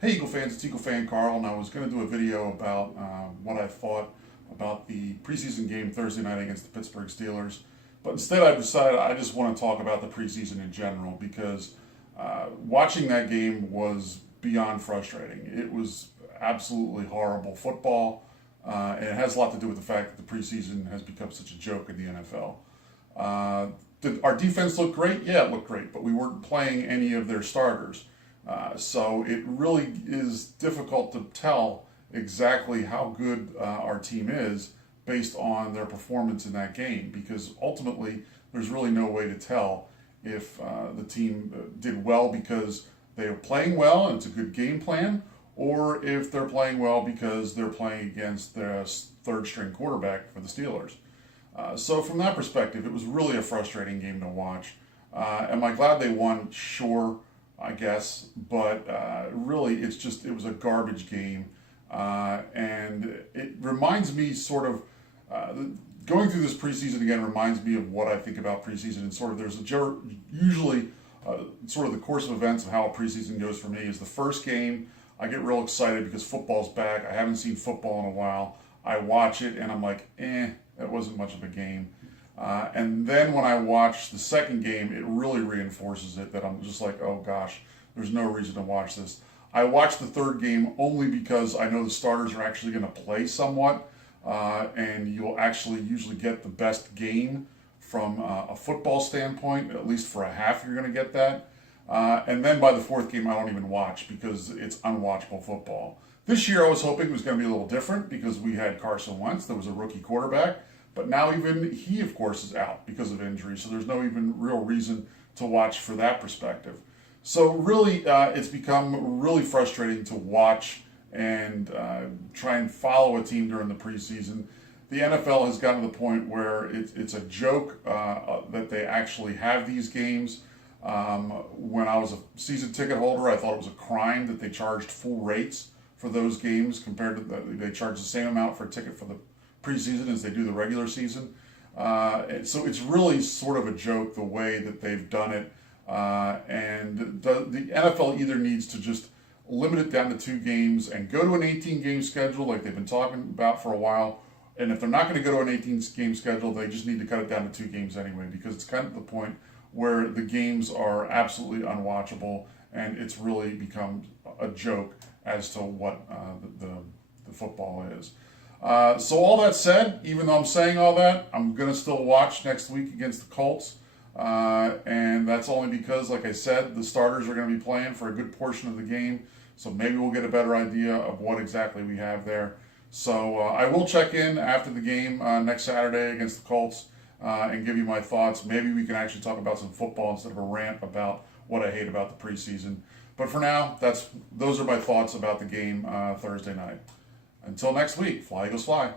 Hey Eagle fans, it's EaglefanKarl, and I was going to do a video about what I thought about the preseason game Thursday night against the Pittsburgh Steelers. But instead I decided I just want to talk about the preseason in general because watching that game was beyond frustrating. It was absolutely horrible football, and it has a lot to do with the fact that the preseason has become such a joke in the NFL. Did our defense look great? Yeah, it looked great, but we weren't playing any of their starters. So it really is difficult to tell exactly how good our team is based on their performance in that game because ultimately there's really no way to tell if the team did well because they are playing well and it's a good game plan, or if they're playing well because they're playing against their third string quarterback for the Steelers. So from that perspective, it was really a frustrating game to watch. Am I glad they won? Sure, I guess, but really it was a garbage game. And it reminds me going through this preseason again reminds me of what I think about preseason. And usually sort of the course of events of how a preseason goes for me is the first game, I get real excited because football's back. I haven't seen football in a while. I watch it and I'm like, that wasn't much of a game. And then when I watch the second game, it really reinforces it that I'm just like, oh gosh, there's no reason to watch this. I watched the third game only because I know the starters are actually going to play somewhat, and you'll actually usually get the best game from a football standpoint. At least for a half, you're going to get that. And then by the fourth game, I don't even watch because it's unwatchable football. This year, I was hoping it was going to be a little different because we had Carson Wentz, that was a rookie quarterback. But now even he, of course, is out because of injury. So there's no even real reason to watch for that perspective. So really, it's become really frustrating to watch and try and follow a team during the preseason. The NFL has gotten to the point where it's a joke that they actually have these games. When I was a season ticket holder, I thought it was a crime that they charged full rates for those games compared to they charge the same amount for a ticket for the preseason as they do the regular season. So it's really sort of a joke the way that they've done it. And the NFL either needs to just limit it down to 2 games and go to an 18-game schedule like they've been talking about for a while. And if they're not going to go to an 18-game schedule, they just need to cut it down to 2 games anyway, because it's kind of the point where the games are absolutely unwatchable and it's really become a joke as to what the football is. So all that said, even though I'm saying all that, I'm going to still watch next week against the Colts. And that's only because, like I said, the starters are going to be playing for a good portion of the game. So maybe we'll get a better idea of what exactly we have there. So I will check in after the game next Saturday against the Colts and give you my thoughts. Maybe we can actually talk about some football instead of a rant about what I hate about the preseason. But for now, those are my thoughts about the game Thursday night. Until next week, fly Eagles fly.